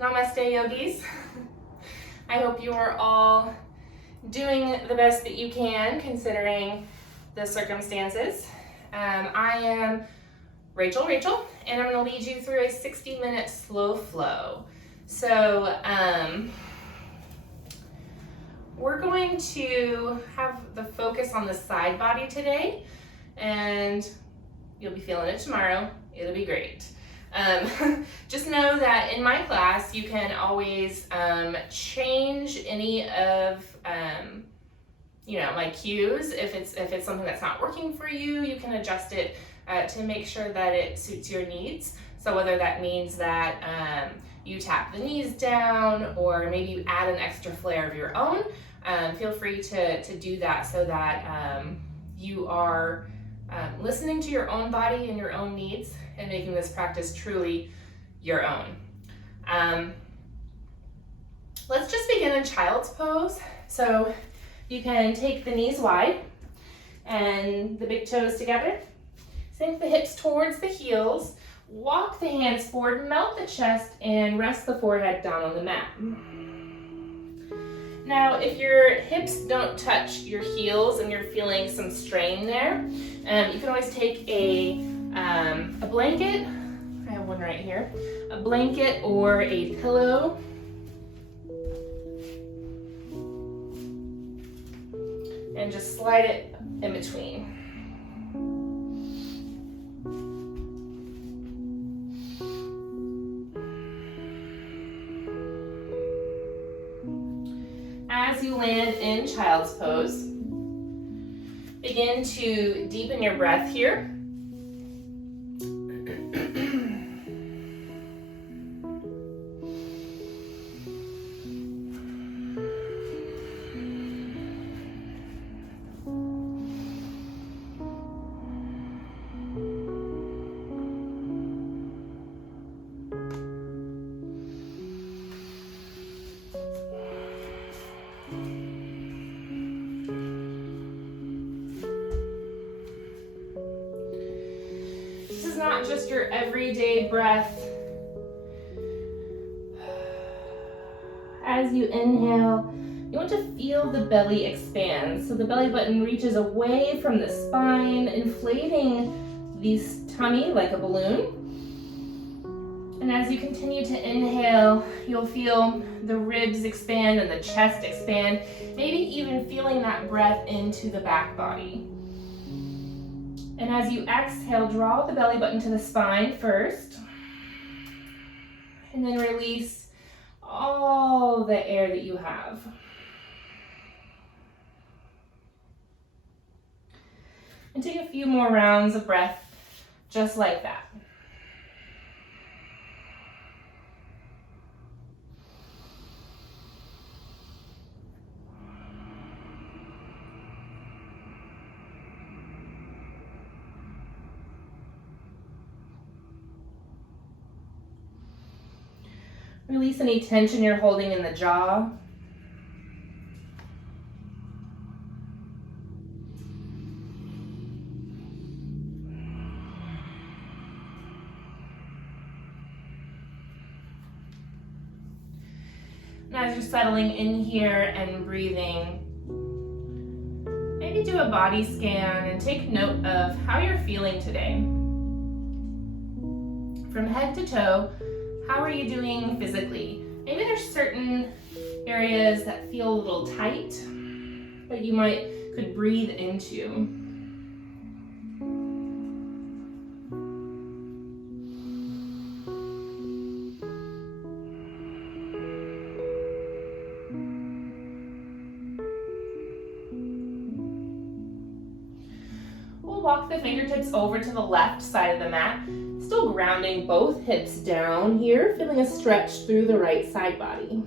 Namaste, yogis. I hope you are all doing the best that you can considering the circumstances. I am Rachel, and I'm going to lead you through a 60-minute slow flow. So we're going to have the focus on the side body today, and you'll be feeling it tomorrow. It'll be great. Just know that in my class, you can always change any of my cues. If it's something that's not working for you, you can adjust it to make sure that it suits your needs. So whether that means that you tap the knees down, or maybe you add an extra flare of your own, feel free to do that so that you are listening to your own body and your own needs and making this practice truly your own. Let's just begin in child's pose. So you can take the knees wide and the big toes together. Sink the hips towards the heels. Walk the hands forward, melt the chest, and rest the forehead down on the mat. Now, if your hips don't touch your heels and you're feeling some strain there, you can always take a blanket. I have one right here. A blanket or a pillow. And just slide it in between. As you land in child's pose, begin to deepen your breath here. Not just your everyday breath. As you inhale, you want to feel the belly expand. So the belly button reaches away from the spine, inflating the tummy like a balloon. And as you continue to inhale, you'll feel the ribs expand and the chest expand, maybe even feeling that breath into the back body. And as you exhale, draw the belly button to the spine first, and then release all the air that you have. And take a few more rounds of breath just like that. Release any tension you're holding in the jaw. And as you're settling in here and breathing, maybe do a body scan and take note of how you're feeling today. From head to toe, how are you doing physically? Maybe there's certain areas that feel a little tight that you could breathe into. We'll walk the fingertips over to the left side of the mat. Still grounding both hips down here, feeling a stretch through the right side body.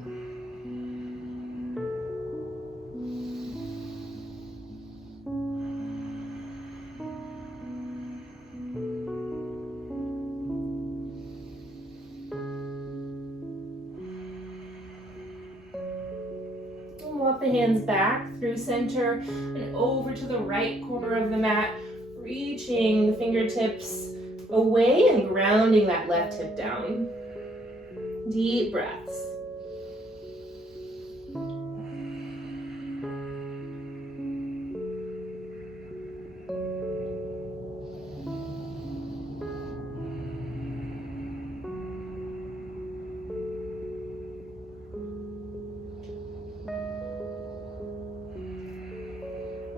And walk the hands back through center and over to the right corner of the mat, reaching the fingertips away and grounding that left hip down. Deep breaths.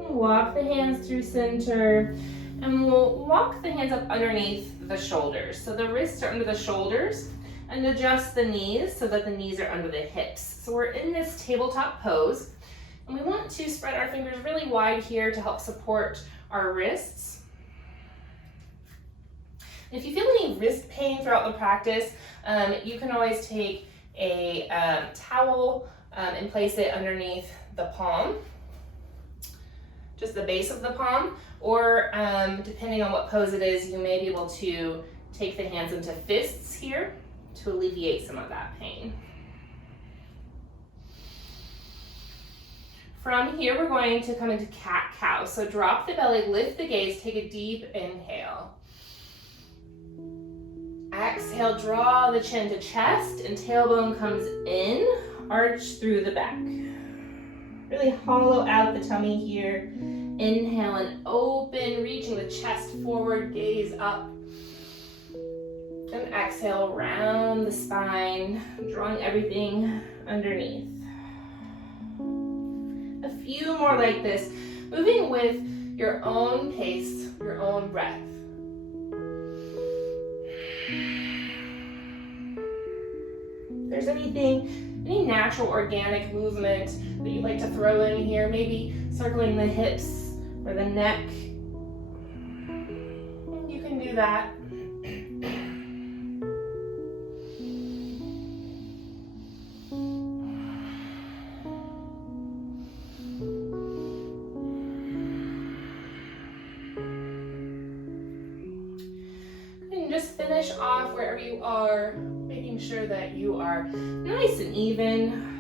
Walk the hands through center, and we'll walk the hands up underneath the shoulders. So the wrists are under the shoulders, and adjust the knees so that the knees are under the hips. So we're in this tabletop pose, and we want to spread our fingers really wide here to help support our wrists. If you feel any wrist pain throughout the practice, you can always take a towel and place it underneath the palm, just the base of the palm, or depending on what pose it is, you may be able to take the hands into fists here to alleviate some of that pain. From here, we're going to come into cat-cow. So drop the belly, lift the gaze, take a deep inhale. Exhale, draw the chin to chest, and tailbone comes in, arch through the back. Really hollow out the tummy here. Inhale and open, reaching the chest forward, gaze up. And exhale, round the spine, drawing everything underneath. A few more like this, moving with your own pace, your own breath. If there's any natural organic movement that you'd like to throw in here, maybe circling the hips or the neck, you can do that. And just finish off wherever you are, making sure that you are nice and even.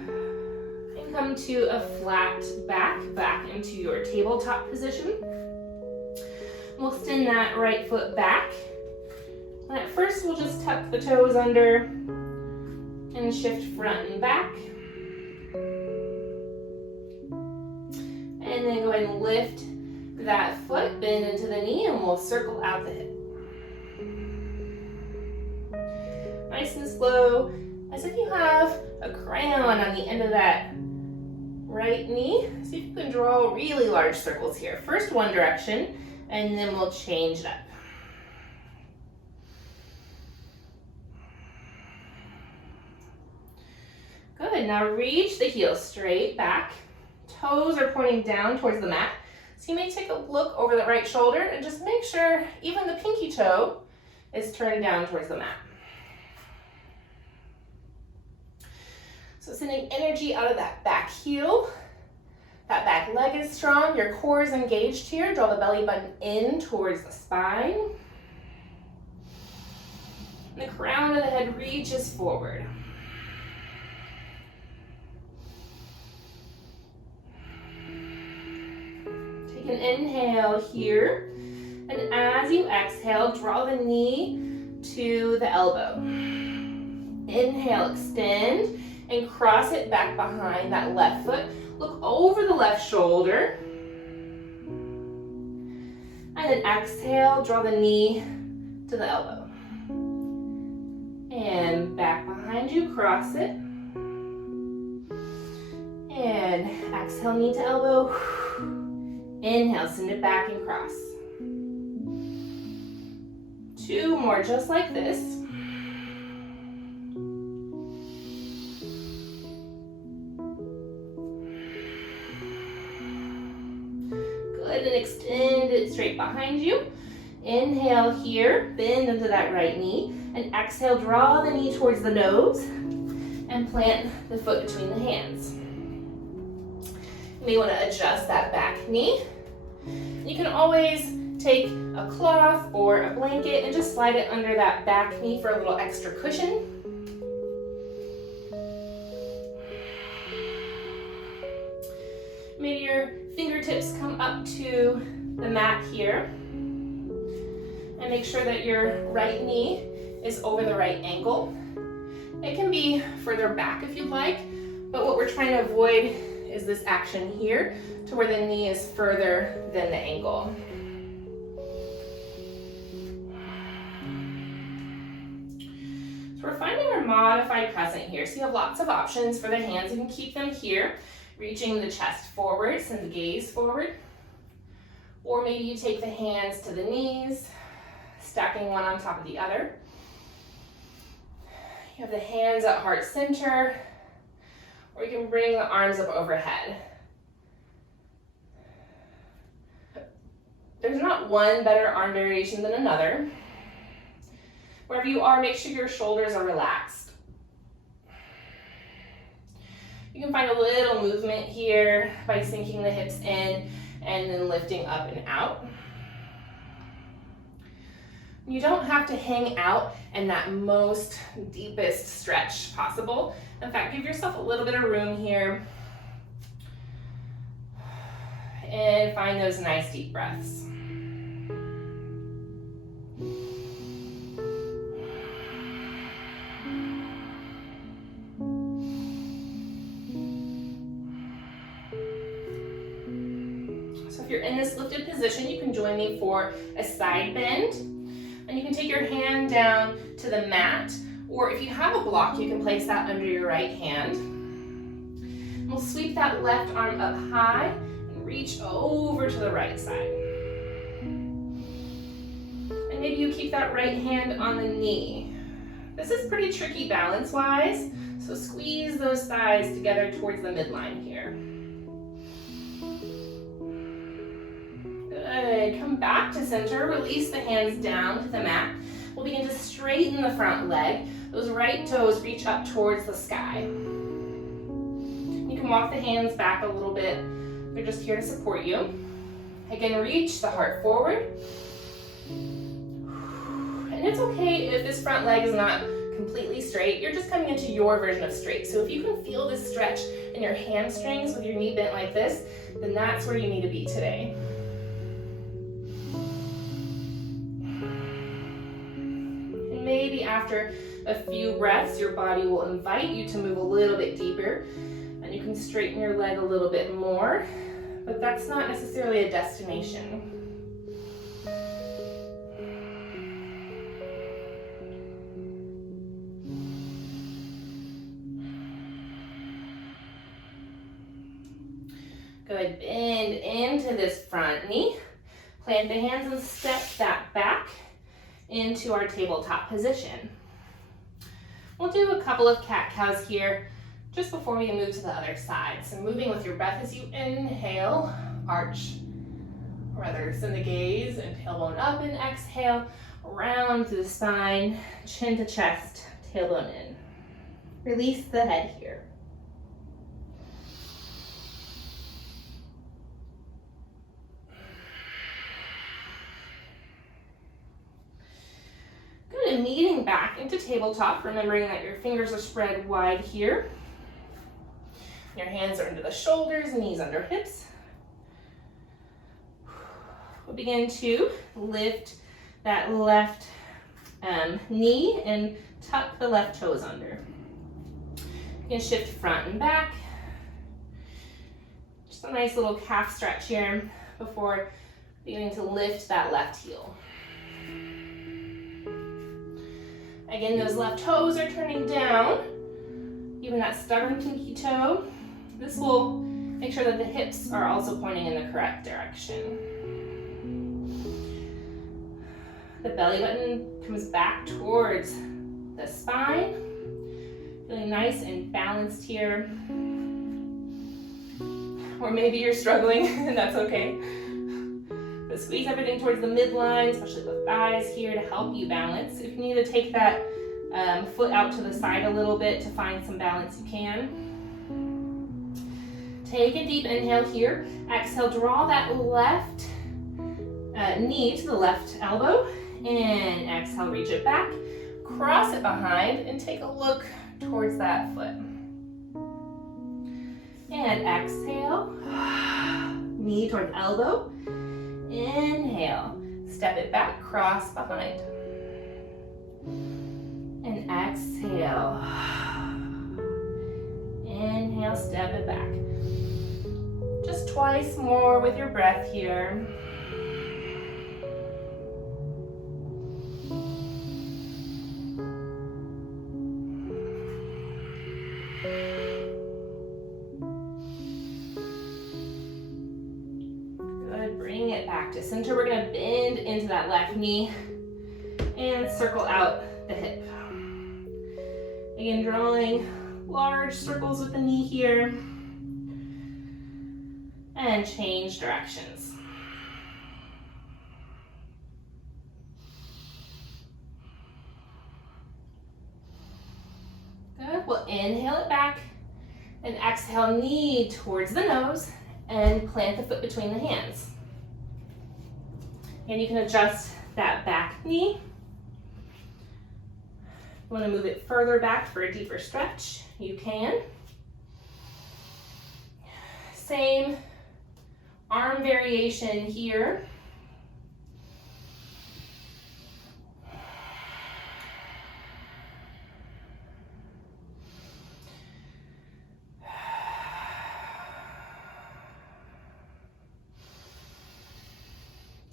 Come to a flat back into your tabletop position. We'll extend that right foot back. And at first, we'll just tuck the toes under and shift front and back. And then go ahead and lift that foot, bend into the knee, and we'll circle out the hip. Nice and slow, as if you have a crayon on the end of that right knee. See if you can draw really large circles here. First one direction, and then we'll change it up. Good, now reach the heels straight back. Toes are pointing down towards the mat. So you may take a look over the right shoulder and just make sure even the pinky toe is turned down towards the mat. So sending energy out of that back heel. That back leg is strong. Your core is engaged here. Draw the belly button in towards the spine. And the crown of the head reaches forward. Take an inhale here. And as you exhale, draw the knee to the elbow. Inhale, extend. And cross it back behind that left foot. Look over the left shoulder. And then exhale, draw the knee to the elbow. And back behind you, cross it. And exhale, knee to elbow. Inhale, send it back and cross. 2 more just like this. And extend it straight behind you. Inhale here, bend into that right knee, and exhale, draw the knee towards the nose and plant the foot between the hands. You may want to adjust that back knee. You can always take a cloth or a blanket and just slide it under that back knee for a little extra cushion. Maybe your fingertips come up to the mat here. And make sure that your right knee is over the right ankle. It can be further back if you'd like, but what we're trying to avoid is this action here to where the knee is further than the ankle. So we're finding our modified crescent here. So you have lots of options for the hands. You can keep them here, reaching the chest forward, send the gaze forward. Or maybe you take the hands to the knees, stacking one on top of the other. You have the hands at heart center, or you can bring the arms up overhead. There's not one better arm variation than another. Wherever you are, make sure your shoulders are relaxed. You can find a little movement here by sinking the hips in and then lifting up and out. You don't have to hang out in that most deepest stretch possible. In fact, give yourself a little bit of room here and find those nice deep breaths. So if you're in this lifted position, you can join me for a side bend. And you can take your hand down to the mat, or if you have a block, you can place that under your right hand. And we'll sweep that left arm up high and reach over to the right side. And maybe you keep that right hand on the knee. This is pretty tricky balance-wise, so squeeze those thighs together towards the midline here. Good, come back to center, release the hands down to the mat. We'll begin to straighten the front leg. Those right toes reach up towards the sky. You can walk the hands back a little bit. They're just here to support you. Again, reach the heart forward. And it's okay if this front leg is not completely straight. You're just coming into your version of straight. So if you can feel this stretch in your hamstrings with your knee bent like this, then that's where you need to be today. Maybe after a few breaths, your body will invite you to move a little bit deeper, and you can straighten your leg a little bit more, but that's not necessarily a destination. Good, bend into this front knee, plant the hands and step that back into our tabletop position. We'll do a couple of cat-cows here just before we move to the other side. So moving with your breath as you inhale, arch, or rather send the gaze and tailbone up, and exhale, round through the spine, chin to chest, tailbone in. Release the head here. And kneading back into tabletop, remembering that your fingers are spread wide here. Your hands are under the shoulders, knees under hips. We'll begin to lift that left knee and tuck the left toes under. You can shift front and back. Just a nice little calf stretch here before beginning to lift that left heel. Again, those left toes are turning down, even that stubborn pinky toe. This will make sure that the hips are also pointing in the correct direction. The belly button comes back towards the spine, feeling nice and balanced here. Or maybe you're struggling, and that's okay. But squeeze everything towards the midline, especially the thighs here, to help you balance. If you need to take that foot out to the side a little bit to find some balance, you can. Take a deep inhale here. Exhale, draw that left knee to the left elbow. And exhale, reach it back. Cross it behind and take a look towards that foot. And exhale, knee towards elbow. Inhale, step it back, cross behind. And and exhale. Inhale, step it back. Just twice more with your breath here. Good, bring it back to center. We're gonna bend into that left knee and circle out the hip. Again, drawing large circles with the knee here. And change directions. Good, we'll inhale it back and exhale, knee towards the nose and plant the foot between the hands. And you can adjust that back knee. You want to move it further back for a deeper stretch, you can. Same arm variation here.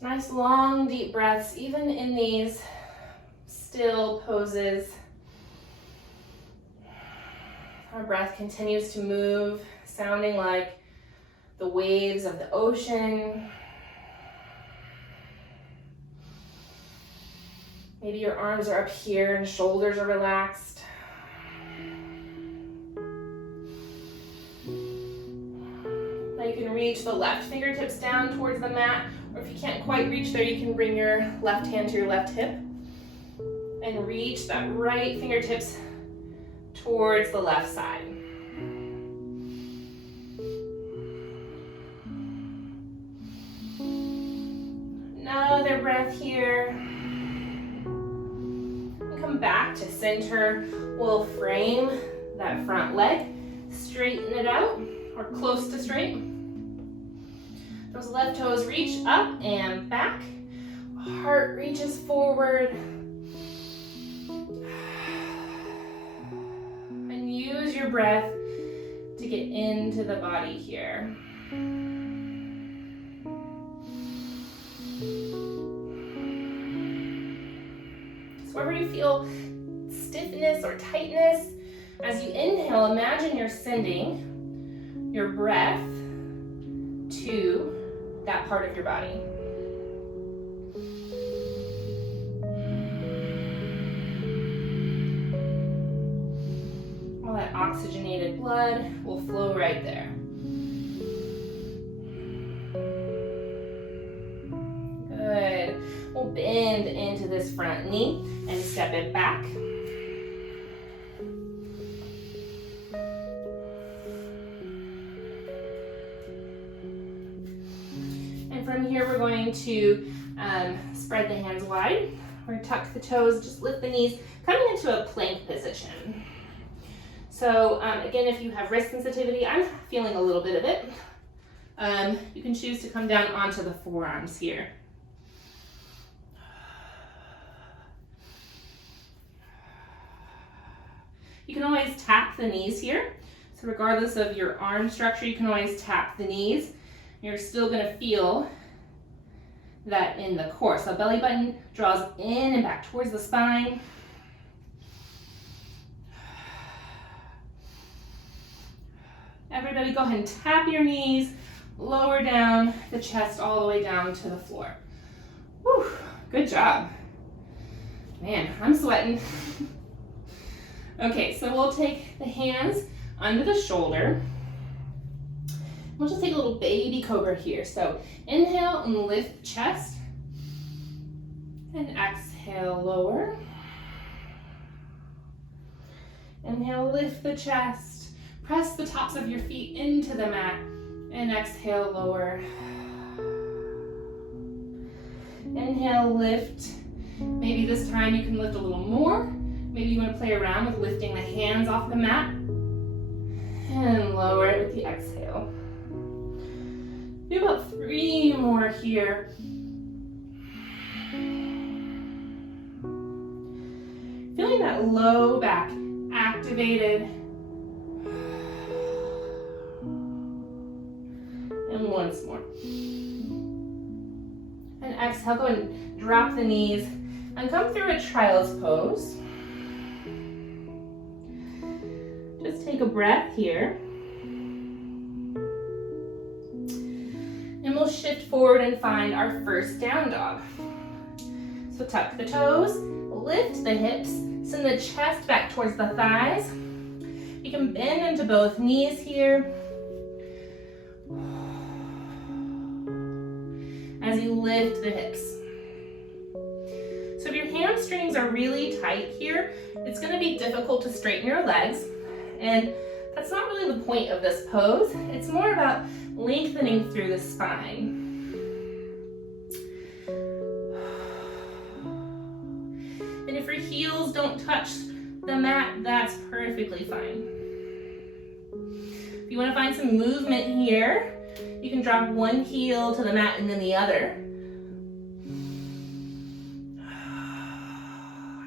Nice long deep breaths, even in these still poses. Our breath continues to move, sounding like the waves of the ocean. Maybe your arms are up here and shoulders are relaxed. Now you can reach the left fingertips down towards the mat, or if you can't quite reach there, you can bring your left hand to your left hip and reach that right fingertips towards the left side. Another breath here. And come back to center. We'll frame that front leg, straighten it out, or close to straight. Those left toes reach up and back. Heart reaches forward. And use your breath to get into the body here. So wherever you feel stiffness or tightness, as you inhale, imagine you're sending your breath to that part of your body. All that oxygenated blood will flow right there. Good. We'll bend into this front knee and step it back. And from here, we're going to spread the hands wide. We're going to tuck the toes, just lift the knees, coming into a plank position. So again, if you have wrist sensitivity, I'm feeling a little bit of it. You can choose to come down onto the forearms here. You can always tap the knees here. So regardless of your arm structure, you can always tap the knees. You're still gonna feel that in the core. So belly button draws in and back towards the spine. Everybody go ahead and tap your knees, lower down the chest all the way down to the floor. Whew, good job. Man, I'm sweating. Okay, so we'll take the hands under the shoulder. We'll just take a little baby cobra here. So inhale and lift the chest. And exhale, lower. Inhale, lift the chest. Press the tops of your feet into the mat. And exhale, lower. Inhale, lift. Maybe this time you can lift a little more. Maybe you want to play around with lifting the hands off the mat. And lower it with the exhale. Do about 3 more here. Feel Feeling that low back activated. And once more. And exhale, go and drop the knees and come through a child's pose. Just take a breath here. And we'll shift forward and find our first down dog. So tuck the toes, lift the hips, send the chest back towards the thighs. You can bend into both knees here. As you lift the hips. So if your hamstrings are really tight here, it's going to be difficult to straighten your legs. And that's not really the point of this pose. It's more about lengthening through the spine. And if your heels don't touch the mat, that's perfectly fine. If you want to find some movement here, you can drop one heel to the mat and then the other.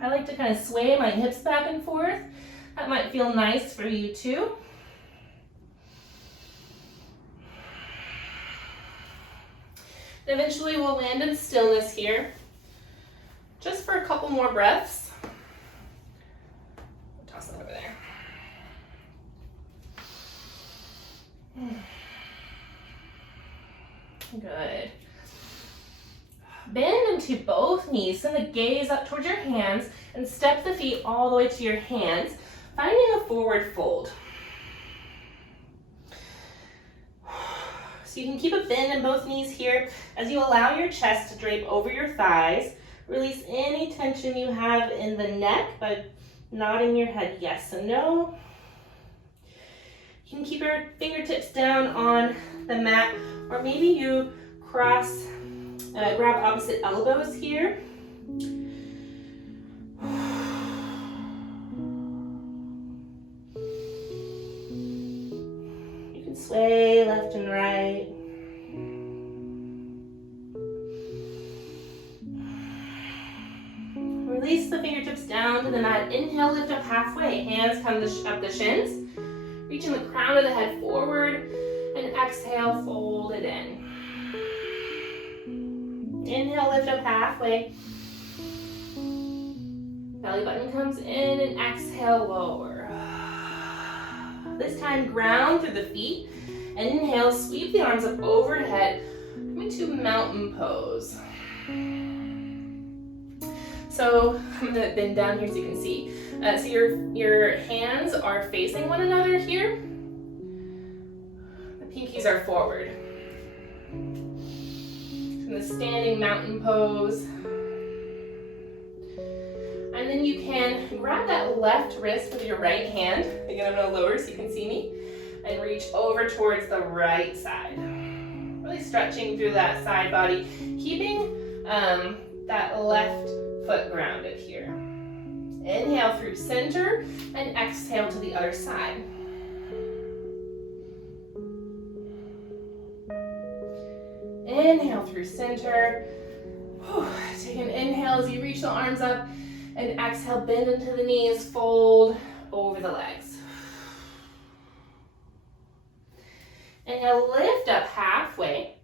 I like to kind of sway my hips back and forth. That might feel nice for you too. Eventually we'll land in stillness here, just for a couple more breaths. Toss it over there. Good. Bend into both knees, send the gaze up towards your hands, and step the feet all the way to your hands, finding a forward fold. So you can keep a bend in both knees here as you allow your chest to drape over your thighs. Release any tension you have in the neck by nodding your head yes and no. You can keep your fingertips down on the mat, or maybe you grab opposite elbows here. You can sway left and right. Release the fingertips down to the mat. Inhale, lift up halfway. Hands come up the shins. Reaching the crown of the head forward. And exhale, fold it in. Inhale, lift up halfway. Belly button comes in and exhale, lower. This time, ground through the feet. And inhale, sweep the arms up overhead. Coming to mountain pose. So I'm gonna bend down here so you can see. So your hands are facing one another here. The pinkies are forward. In the standing mountain pose. And then you can grab that left wrist with your right hand. Again, I'm gonna lower so you can see me. And reach over towards the right side. Really stretching through that side body. Keeping that left foot grounded here. Inhale through center and exhale to the other side. Inhale through center. Take an inhale as you reach the arms up, and exhale, bend into the knees, fold over the legs. Inhale, lift up halfway,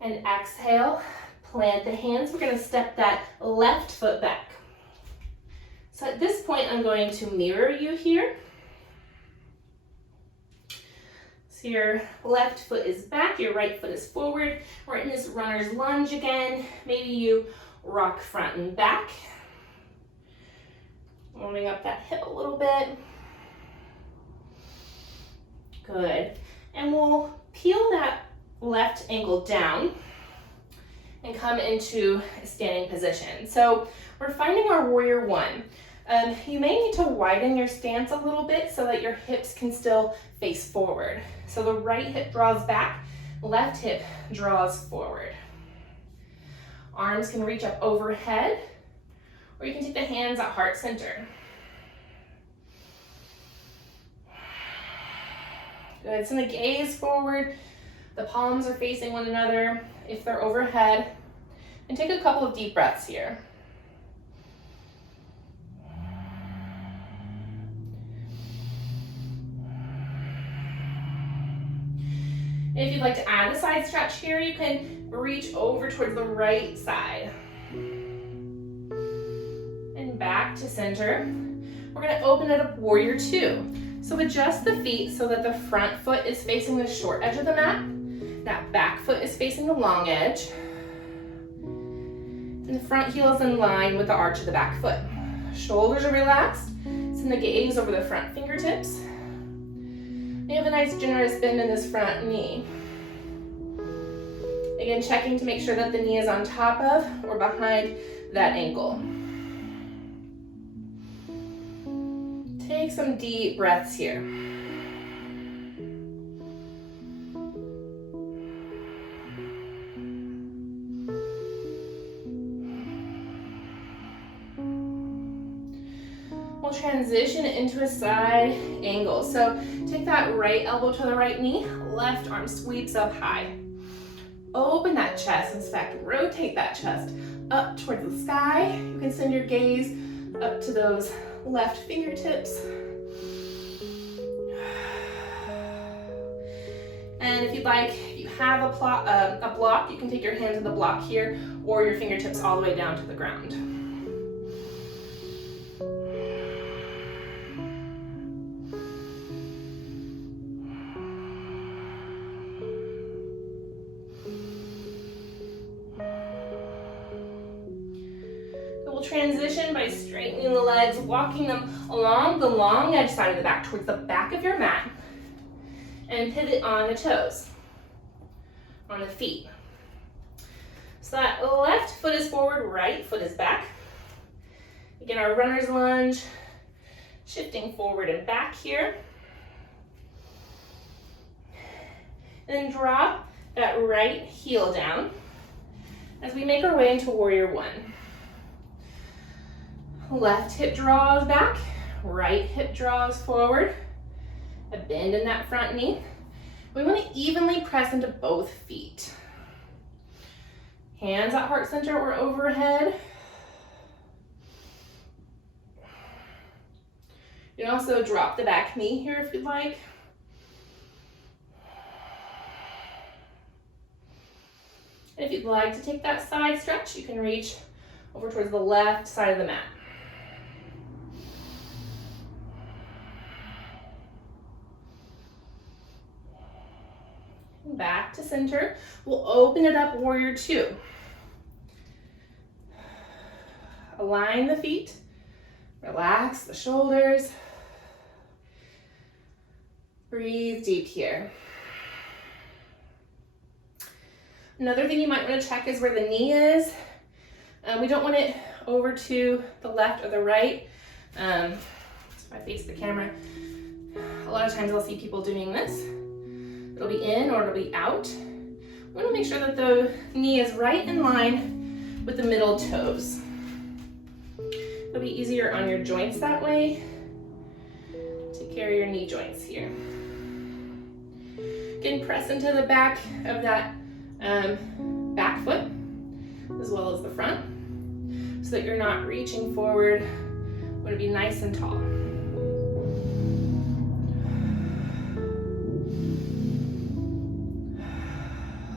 and exhale, plant the hands. We're going to step that left foot back. So at this point, I'm going to mirror you here. So your left foot is back, your right foot is forward. We're in this runner's lunge again. Maybe you rock front and back. Warming up that hip a little bit. Good. And we'll peel that left ankle down and come into a standing position. So we're finding our warrior one. You may need to widen your stance a little bit so that your hips can still face forward. So the right hip draws back, left hip draws forward. Arms can reach up overhead, or you can take the hands at heart center. Good, send the gaze forward. The palms are facing one another if they're overhead. And take a couple of deep breaths here. If you'd like to add a side stretch here, you can reach over towards the right side. And back to center. We're gonna open it up, warrior two. So adjust the feet so that the front foot is facing the short edge of the mat. That back foot is facing the long edge. And the front heel is in line with the arch of the back foot. Shoulders are relaxed. Send the gaze over the front fingertips. You have a nice generous bend in this front knee. Again, checking to make sure that the knee is on top of or behind that ankle. Take some deep breaths here. We'll transition into a side angle. So take that right elbow to the right knee, left arm sweeps up high. Open that chest, in fact, rotate that chest up towards the sky. You can send your gaze up to those left fingertips. And if you'd like, if you have a block, you can take your hand to the block here or your fingertips all the way down to the ground. Transition by straightening the legs, walking them along the long edge side of the back towards the back of your mat, and pivot on the toes, on the feet. So that left foot is forward, right foot is back. Again, our runner's lunge, shifting forward and back here. And then drop that right heel down as we make our way into warrior one. Left hip draws back, right hip draws forward. A bend in that front knee. We want to evenly press into both feet. Hands at heart center or overhead. You can also drop the back knee here if you'd like. And if you'd like to take that side stretch, you can reach over towards the left side of the mat. Back to center. We'll open it up, warrior two. Align the feet, relax the shoulders. Breathe deep here. Another thing you might want to check is where the knee is. We don't want it over to the left or the right. So if I face the camera, a lot of times I'll see people doing this. It'll be in or it'll be out. We want to make sure that the knee is right in line with the middle toes. It'll be easier on your joints that way. Take care of your knee joints here. Again, press into the back of that back foot as well as the front so that you're not reaching forward. Want to be nice and tall.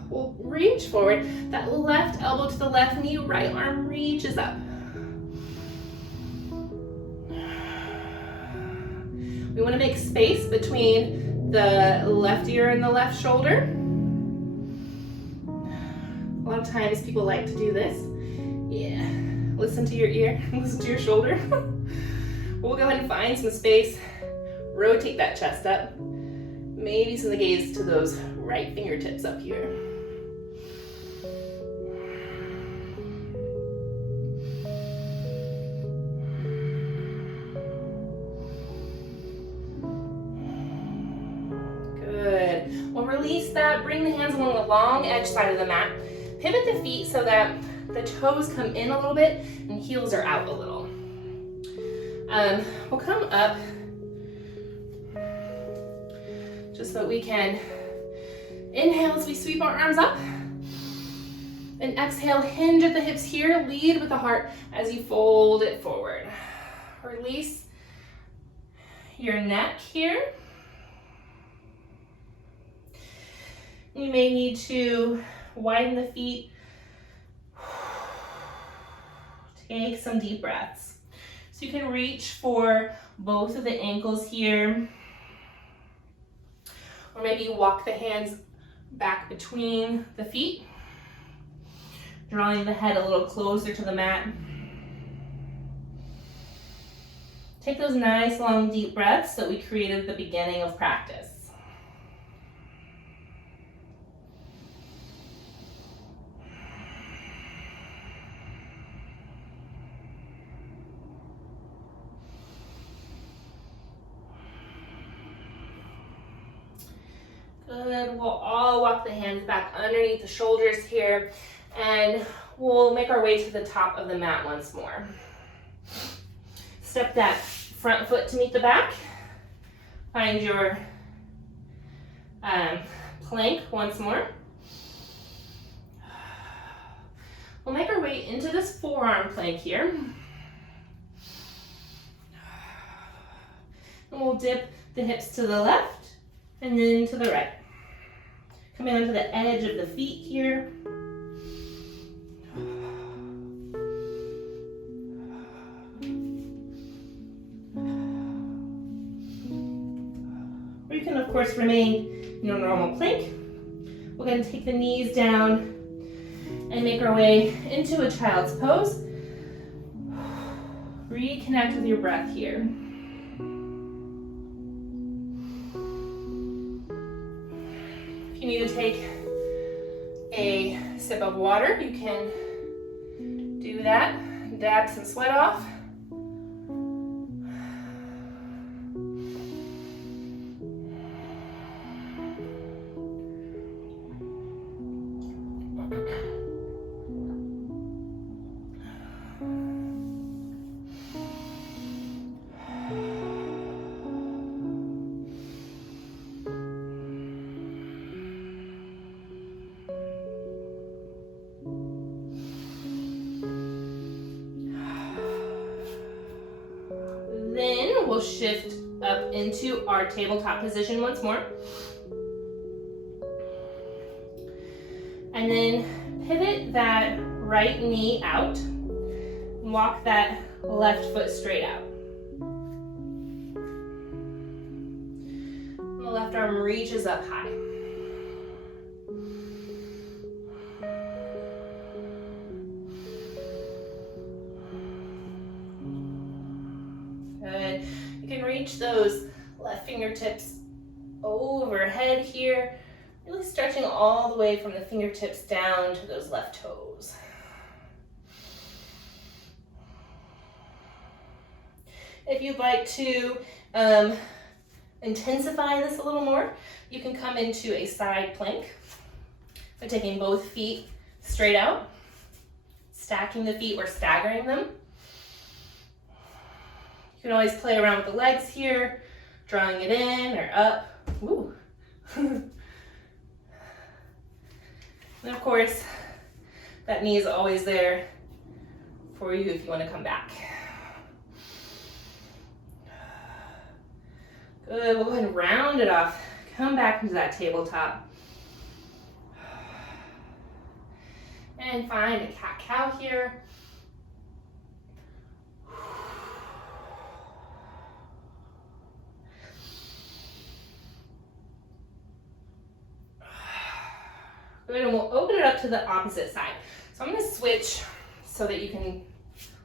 We'll reach forward. That left elbow to the left knee, right arm reaches up. We want to make space between the left ear and the left shoulder. A lot of times people like to do this. Yeah, listen to your ear, listen to your shoulder. We'll go ahead and find some space. Rotate that chest up. Maybe send the gaze to those right fingertips up here. Good. We'll release that. Bring the hands along the long edge side of the mat. Pivot the feet so that the toes come in a little bit and heels are out a little. We'll come up just so we can inhale as we sweep our arms up. And exhale, hinge at the hips here. Lead with the heart as you fold it forward. Release your neck here. You may need to widen the feet. Take some deep breaths. So you can reach for both of the ankles here, or maybe walk the hands back between the feet, drawing the head a little closer to the mat. Take those nice long deep breaths that we created at the beginning of practice. Good, we'll all walk the hands back underneath the shoulders here, and we'll make our way to the top of the mat once more. Step that front foot to meet the back. Find your plank once more. We'll make our way into this forearm plank here. And we'll dip the hips to the left and then to the right. Coming onto the edge of the feet here. Or you can, of course, remain in your normal plank. We're going to take the knees down and make our way into a child's pose. Reconnect with your breath here. If you need to take a sip of water, you can do that. Dab some sweat off. Then we'll shift up into our tabletop position once more. And then pivot that right knee out. Walk that left foot straight out. And the left arm reaches up high. Good. You can reach those left fingertips overhead here, really stretching all the way from the fingertips down to those left toes. If you'd like to intensify this a little more, you can come into a side plank by taking both feet straight out, stacking the feet or staggering them. You can always play around with the legs here, drawing it in or up. Ooh. And of course, that knee is always there for you if you want to come back. Good, we'll go ahead and round it off. Come back into that tabletop. And find a cat-cow here. Good, and we'll open it up to the opposite side. So I'm going to switch so that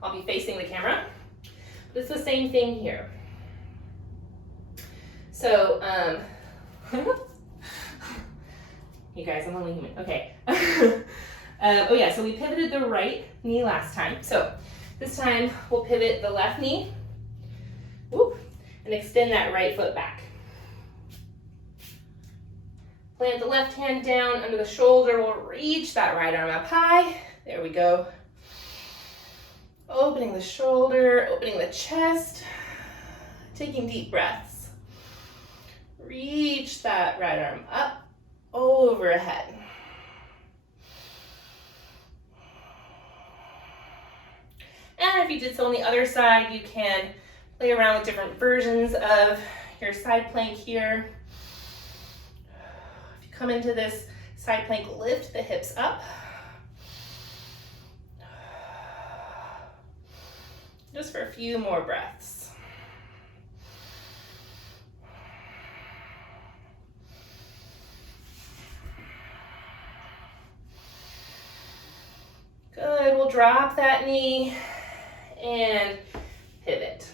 I'll be facing the camera. But it's the same thing here. So, you guys, I'm only human. Okay. Oh yeah, so we pivoted the right knee last time. So this time we'll pivot the left knee, whoop, and extend that right foot back. Plant the left hand down under the shoulder. We'll reach that right arm up high. There we go. Opening the shoulder, opening the chest, taking deep breaths. Reach that right arm up, overhead. And if you did so on the other side, you can play around with different versions of your side plank here. If you come into this Side plank, lift the hips up. Just for a few more breaths. Good, we'll drop that knee and pivot.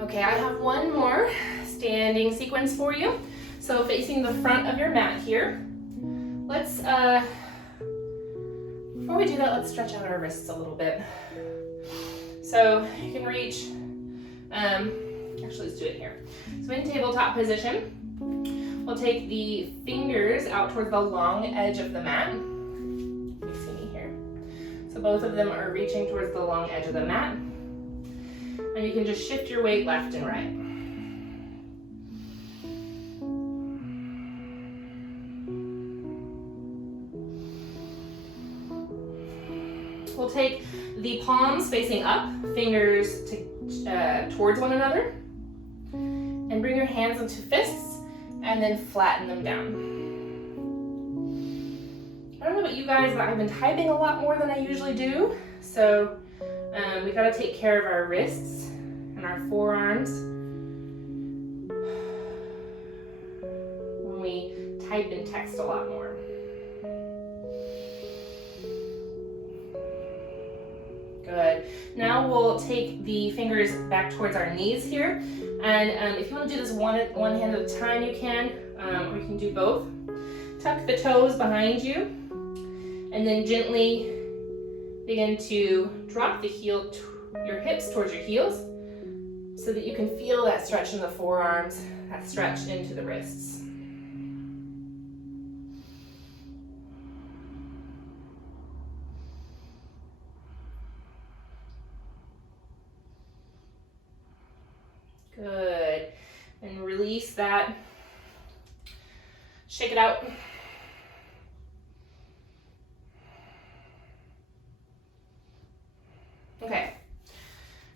Okay, I have one more standing sequence for you. So facing the front of your mat here. Let's, before we do that, let's stretch out our wrists a little bit. So you can reach, actually let's do it here. So in tabletop position, we'll take the fingers out towards the long edge of the mat. You see me here. So both of them are reaching towards the long edge of the mat. And you can just shift your weight left and right. We'll take the palms facing up, fingers towards one another, and bring your hands into fists, and then flatten them down. I don't know about you guys, but I've been typing a lot more than I usually do, so we gotta take care of our wrists and our forearms when we type and text a lot more. Good. Now we'll take the fingers back towards our knees here. And if you want to do this one hand at a time, you can, or you can do both. Tuck the toes behind you, and then gently begin to drop the your hips towards your heels so that you can feel that stretch in the forearms, that stretch into the wrists. Good. And release that. Shake it out. Okay.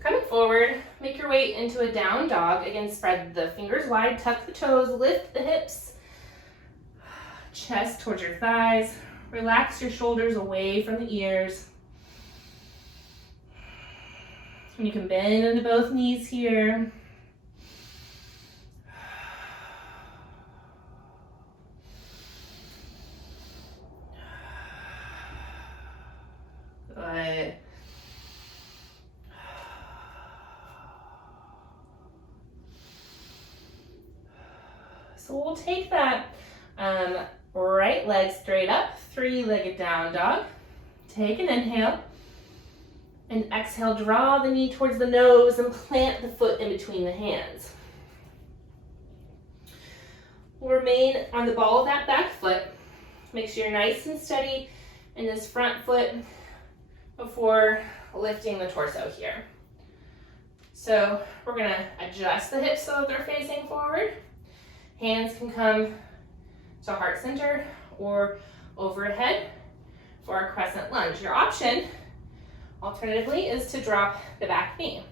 Coming forward, make your way into a down dog. Again, spread the fingers wide, tuck the toes, lift the hips, chest towards your thighs. Relax your shoulders away from the ears. And you can bend into both knees here. Good. So we'll take that right leg straight up, three-legged down dog. Take an inhale, and exhale, draw the knee towards the nose and plant the foot in between the hands. We'll remain on the ball of that back foot. Make sure you're nice and steady in this front foot before lifting the torso here. So we're gonna adjust the hips so that they're facing forward. Hands can come to heart center or overhead for our crescent lunge. Your option, alternatively, is to drop the back knee.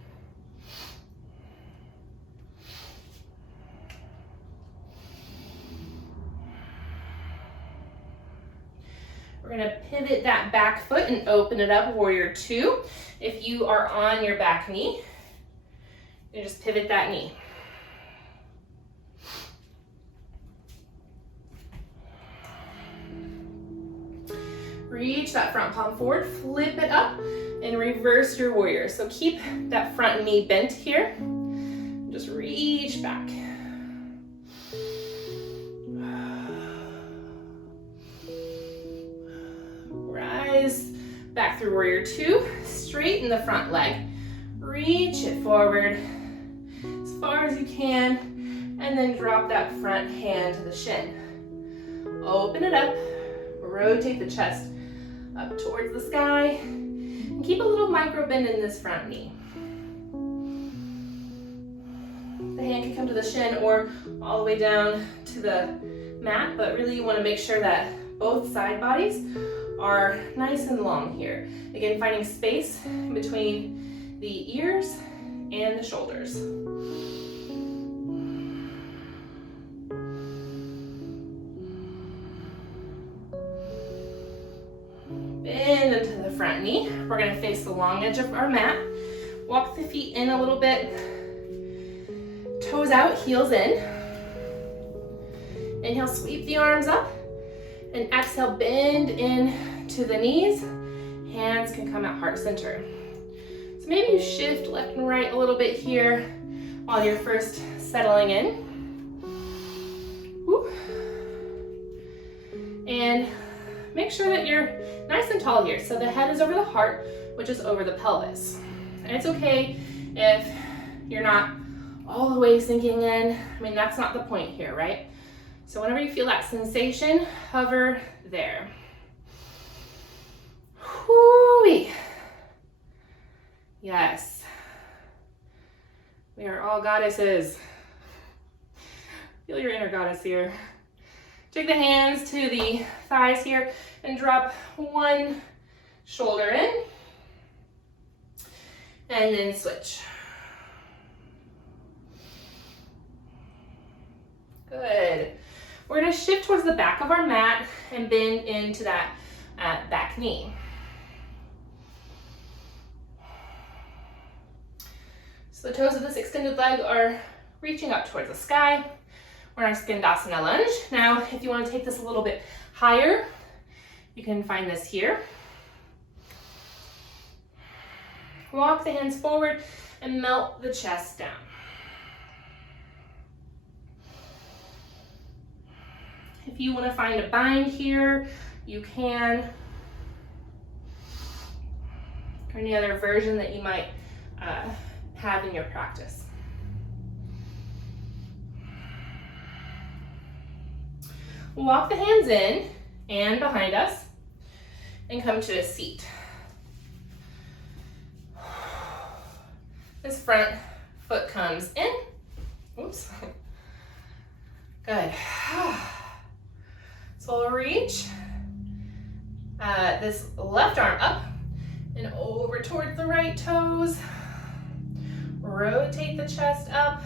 We're gonna pivot that back foot and open it up, warrior two. If you are on your back knee, you just pivot that knee. Reach that front palm forward, flip it up, and reverse your warrior. So keep that front knee bent here. Just reach back. Rise back through warrior two, straighten the front leg. Reach it forward as far as you can, and then drop that front hand to the shin. Open it up, rotate the chest up towards the sky, and keep a little micro bend in this front knee. The hand can come to the shin or all the way down to the mat, but really you want to make sure that both side bodies are nice and long here. Again, finding space in between the ears and the shoulders. Bend into the front knee. We're gonna face the long edge of our mat. Walk the feet in a little bit. Toes out, heels in. Inhale, sweep the arms up. And exhale, bend in to the knees. Hands can come at heart center. So maybe you shift left and right a little bit here while you're first settling in. Woo. And make sure that you're nice and tall here. So the head is over the heart, which is over the pelvis. And it's okay if you're not all the way sinking in. I mean, that's not the point here, right? So whenever you feel that sensation, hover there. Whoo-wee. Yes. We are all goddesses. Feel your inner goddess here. Take the hands to the thighs here and drop one shoulder in. And then switch. Good. We're gonna shift towards the back of our mat and bend into that back knee. So the toes of this extended leg are reaching up towards the sky. We're in our Skandasana lunge. Now, if you want to take this a little bit higher, you can find this here. Walk the hands forward and melt the chest down. If you want to find a bind here, you can. Or any other version that you might have in your practice. Walk the hands in and behind us and come to a seat. This front foot comes in. Oops. Good. So we'll reach this left arm up and over towards the right toes. Rotate the chest up.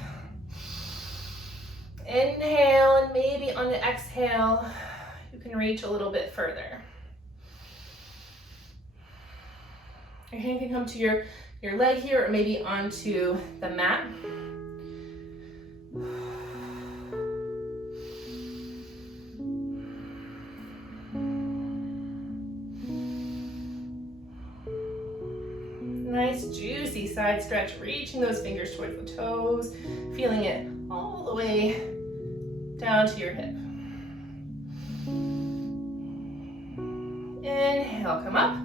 Inhale, and maybe on the exhale, you can reach a little bit further. Your hand can come to your leg here or maybe onto the mat. Nice juicy side stretch, reaching those fingers towards the toes, feeling it all the way down to your hip. Inhale, come up.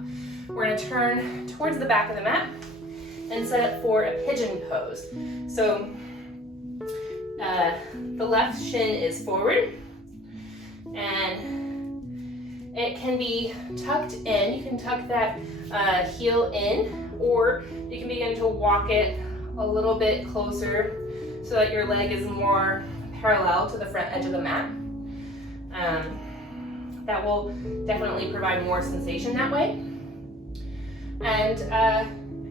We're gonna turn towards the back of the mat and set up for a pigeon pose. So the left shin is forward and it can be tucked in. You can tuck that heel in, or you can begin to walk it a little bit closer so that your leg is more parallel to the front edge of the mat. That will definitely provide more sensation that way. And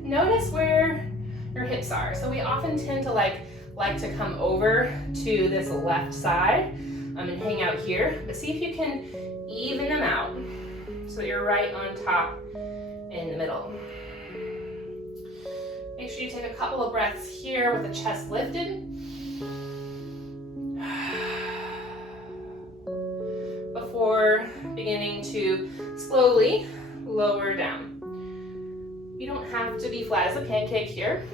notice where your hips are. So we often tend to like to come over to this left side and hang out here, but see if you can even them out so you're right on top in the middle. Make sure you take a couple of breaths here with the chest lifted. Before beginning to slowly lower down. You don't have to be flat as a pancake here.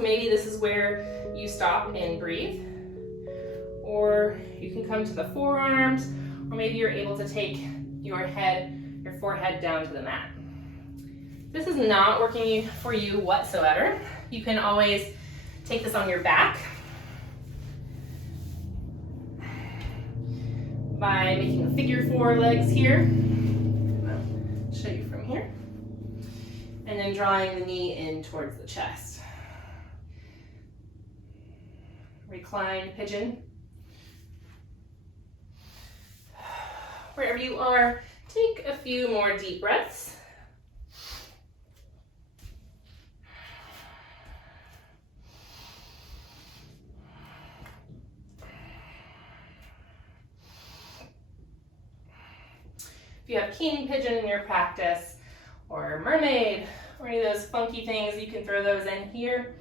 Maybe this is where you stop and breathe. Or you can come to the forearms, or maybe you're able to take your forehead down to the mat. This is not working for you whatsoever. You can always take this on your back by making a figure four legs here. I'll show you from here. And then drawing the knee in towards the chest. Recline pigeon. Wherever you are, take a few more deep breaths. If you have king pigeon in your practice, or mermaid, or any of those funky things, you can throw those in here.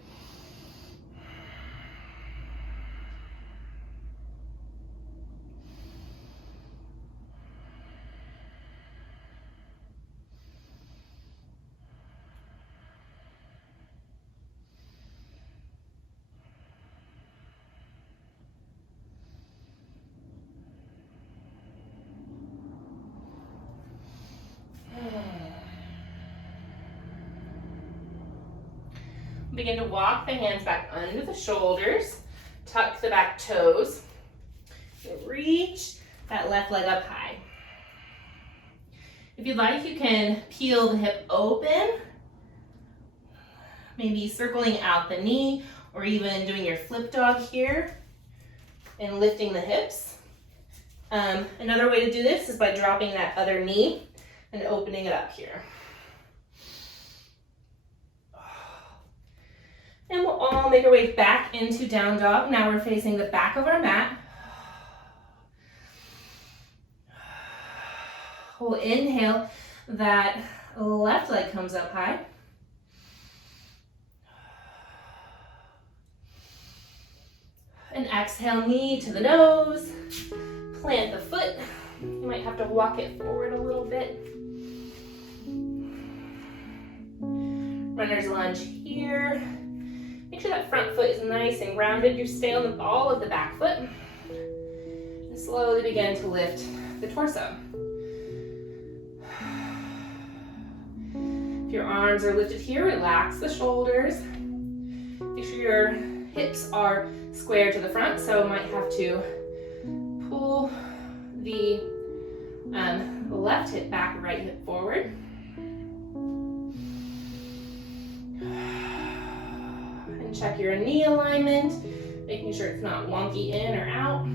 Begin to walk the hands back under the shoulders, tuck the back toes, reach that left leg up high. If you'd like, you can peel the hip open, maybe circling out the knee, or even doing your flip dog here and lifting the hips. Another way to do this is by dropping that other knee and opening it up here. And we'll all make our way back into down dog. Now we're facing the back of our mat. We'll inhale, that left leg comes up high. And exhale, knee to the nose. Plant the foot. You might have to walk it forward a little bit. Runner's lunge here. Make sure that front foot is nice and grounded. You stay on the ball of the back foot. And slowly begin to lift the torso. If your arms are lifted here, relax the shoulders. Make sure your hips are square to the front, so you might have to pull the left hip back, right hip forward. And check your knee alignment, making sure it's not wonky in or out.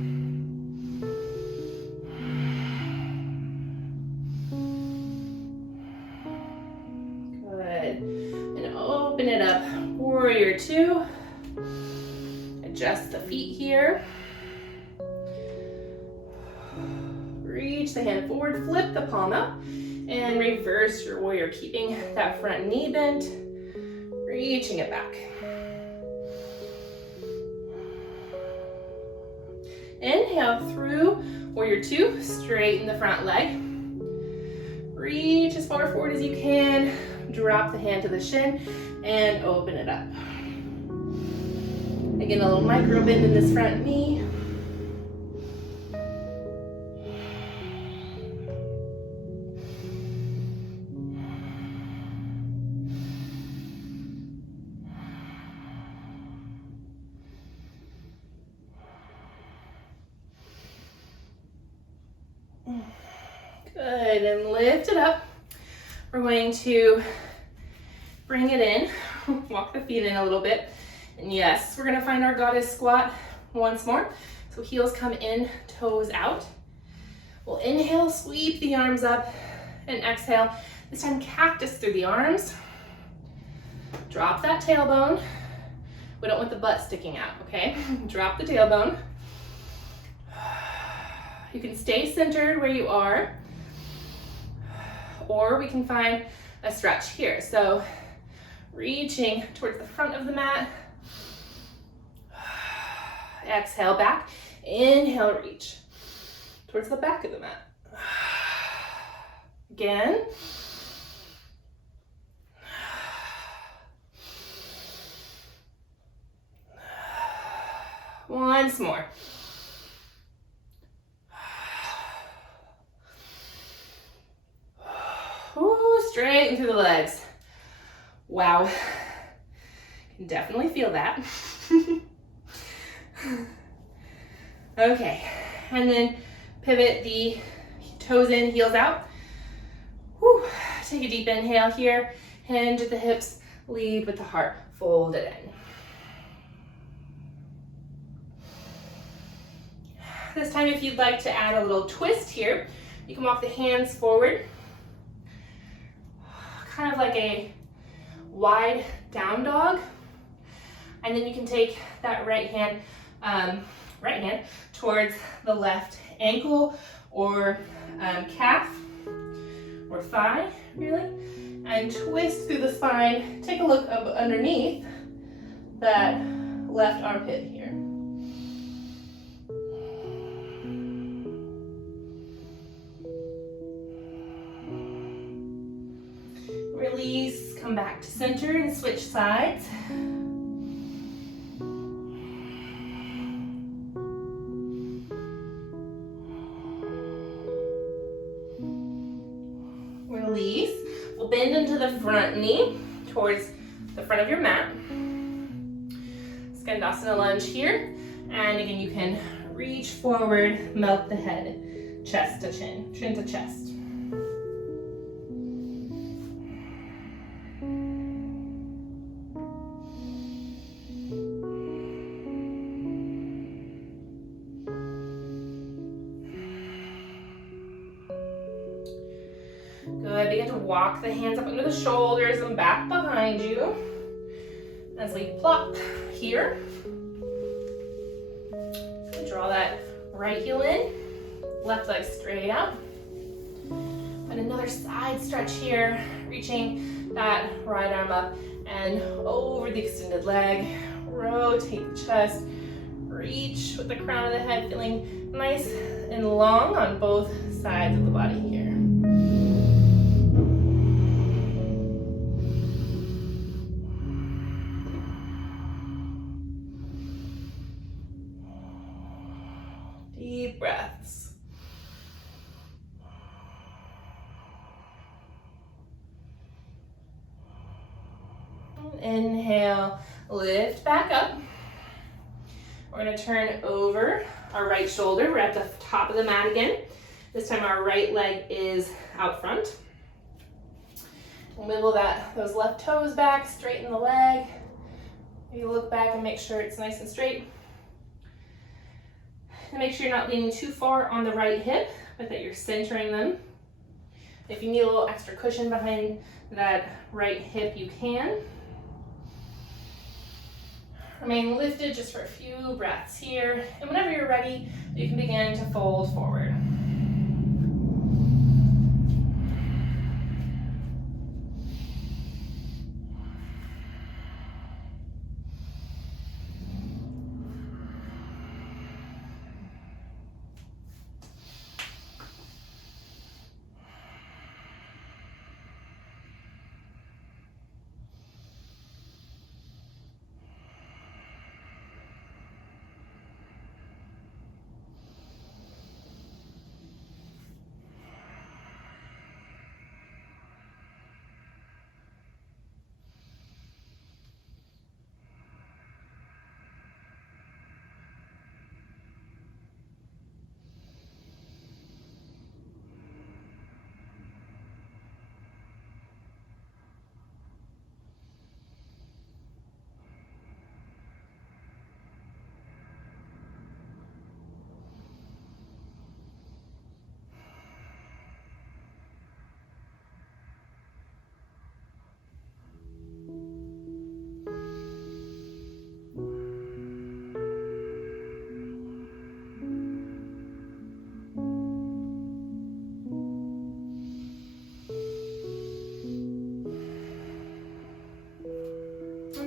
Good. And open it up. Warrior two. Adjust the feet here. Reach the hand forward, flip the palm up, and reverse your warrior, keeping that front knee bent, reaching it back. Inhale through warrior two, straighten the front leg. Reach as far forward as you can, drop the hand to the shin, and open it up. Again, a little micro bend in this front knee. Good, and lift it up. We're going to bring it in, walk the feet in a little bit. And yes, we're gonna find our goddess squat once more. So heels come in, toes out. We'll inhale, sweep the arms up, and exhale. This time cactus through the arms. Drop that tailbone. We don't want the butt sticking out, okay? Drop the tailbone. You can stay centered where you are, or we can find a stretch here. So reaching towards the front of the mat. Exhale back, inhale, reach towards the back of the mat. Again. Once more. Ooh, straighten through the legs. Wow. Can definitely feel that. Okay, and then pivot the toes in, heels out. Whew. Take a deep inhale here, hinge at the hips, lead with the heart, fold it in. This time, if you'd like to add a little twist here, you can walk the hands forward, kind of like a wide down dog. And then you can take that right hand towards the left ankle or calf, or thigh, really, and twist through the spine. Take a look up underneath that left armpit here. Release, come back to center and switch sides. Release. We'll bend into the front knee towards the front of your mat. Skandasana lunge here. And again, you can reach forward, melt the head, chest to chin, chin to chest. Good, begin to walk the hands up under the shoulders and back behind you. As we plop here. Draw that right heel in, left leg straight out. And another side stretch here, reaching that right arm up and over the extended leg. Rotate the chest, reach with the crown of the head, feeling nice and long on both sides of the body here. Deep breaths. Inhale, lift back up. We're going to turn over our right shoulder. We're at the top of the mat again. This time our right leg is out front. Wiggle those left toes back, straighten the leg. Maybe look back and make sure it's nice and straight. And make sure you're not leaning too far on the right hip, but that you're centering them. If you need a little extra cushion behind that right hip, you can. Remain lifted just for a few breaths here. And whenever you're ready, you can begin to fold forward.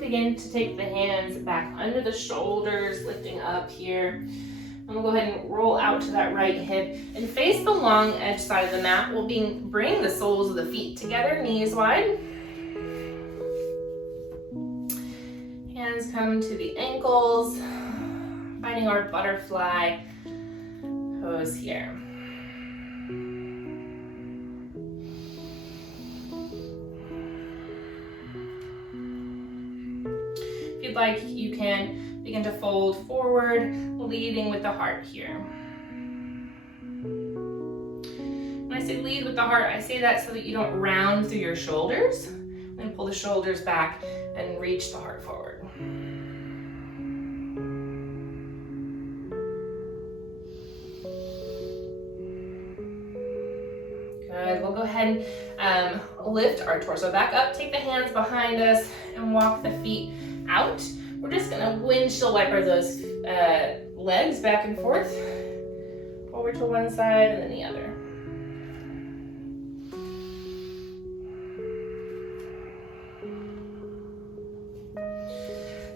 Begin to take the hands back under the shoulders, lifting up here. And we'll go ahead and roll out to that right hip and face the long edge side of the mat. We'll bring the soles of the feet together, knees wide. Hands come to the ankles, finding our butterfly pose here. Like you can begin to fold forward, leading with the heart here. When I say lead with the heart, I say that so that you don't round through your shoulders, and pull the shoulders back and reach the heart forward. Good, we'll go ahead and lift our torso back up, take the hands behind us, and walk the feet out. We're just gonna windshield wiper those legs back and forth, over to one side and then the other.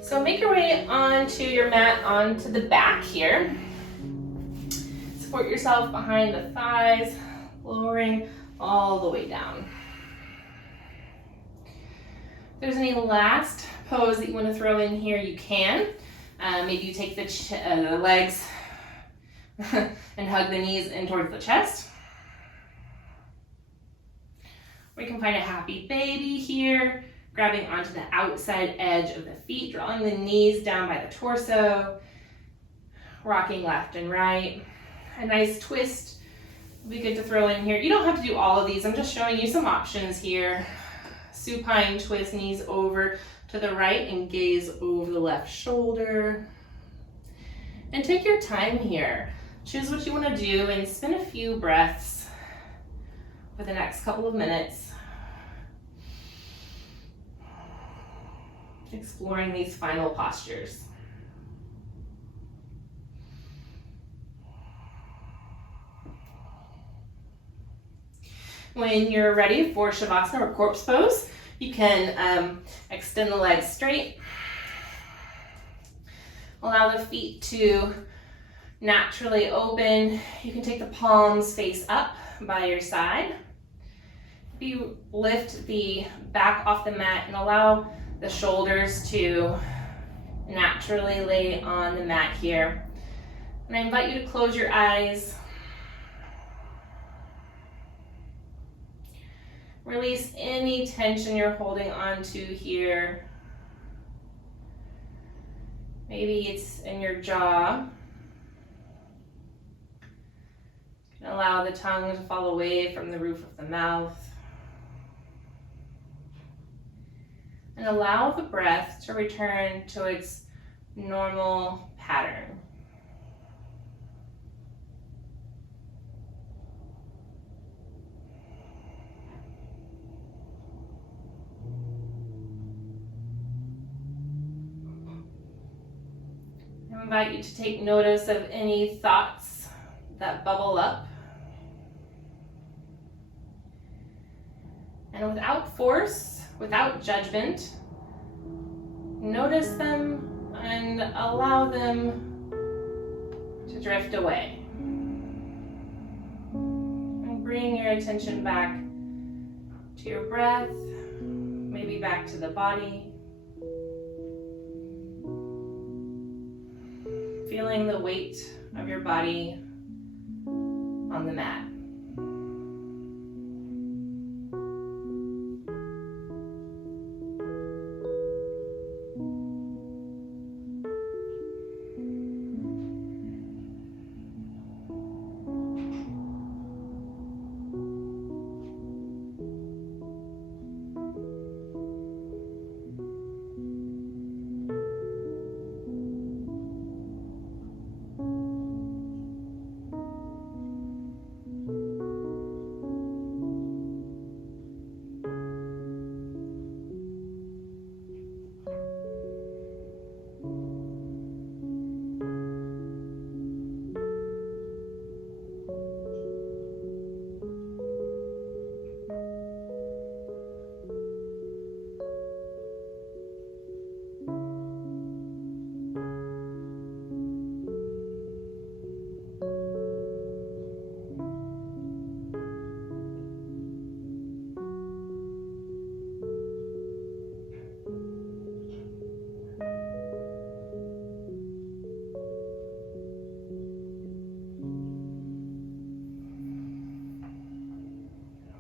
So make your way onto your mat, onto the back here. Support yourself behind the thighs, lowering all the way down. If there's any last pose that you want to throw in here, you can. Maybe you take the legs and hug the knees in towards the chest. Or you can find a happy baby here, grabbing onto the outside edge of the feet, drawing the knees down by the torso, rocking left and right. A nice twist would be good to throw in here. You don't have to do all of these. I'm just showing you some options here. Supine twist, knees over to the right and gaze over the left shoulder. And take your time here. Choose what you want to do and spend a few breaths for the next couple of minutes, exploring these final postures. When you're ready for Shavasana or corpse pose, you can extend the legs straight. Allow the feet to naturally open. You can take the palms face up by your side. You lift the back off the mat and allow the shoulders to naturally lay on the mat here. And I invite you to close your eyes. Release any tension you're holding on to here. Maybe it's in your jaw. Allow the tongue to fall away from the roof of the mouth. And allow the breath to return to its normal pattern. I invite you to take notice of any thoughts that bubble up. And without force, without judgment, notice them and allow them to drift away. And bring your attention back to your breath, maybe back to the body. Feeling the weight of your body on the mat.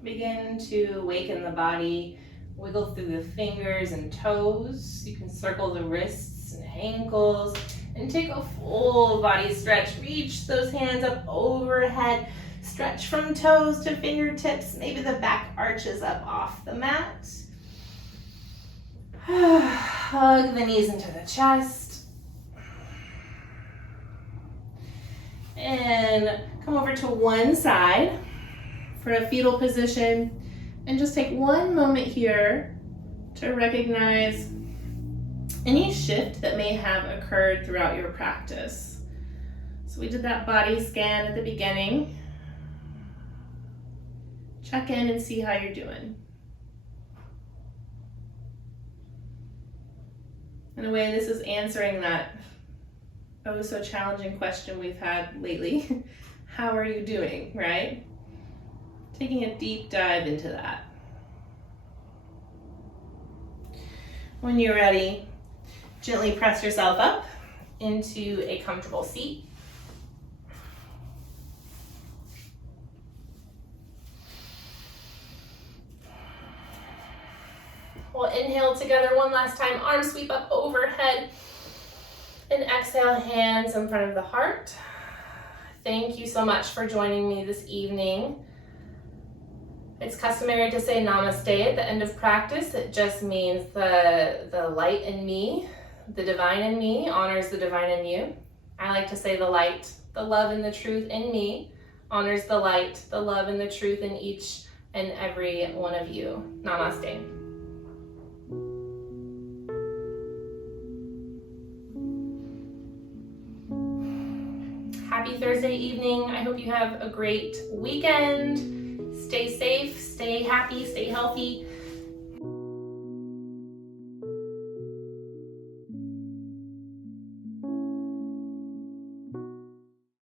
Begin to awaken the body, wiggle through the fingers and toes. You can circle the wrists and ankles and take a full body stretch. Reach those hands up overhead. Stretch from toes to fingertips. Maybe the back arches up off the mat. Hug the knees into the chest. And come over to one side for a fetal position, and just take one moment here to recognize any shift that may have occurred throughout your practice. So we did that body scan at the beginning. Check in and see how you're doing. In a way, this is answering that oh so challenging question we've had lately. How are you doing, right? Taking a deep dive into that. When you're ready, gently press yourself up into a comfortable seat. We'll inhale together one last time, arms sweep up overhead, and exhale, hands in front of the heart. Thank you so much for joining me this evening. It's customary to say namaste at the end of practice. It just means the light in me, the divine in me, honors the divine in you. I like to say the light, the love and the truth in me honors the light, the love and the truth in each and every one of you. Namaste. Happy Thursday evening. I hope you have a great weekend. Stay safe, stay happy, stay healthy.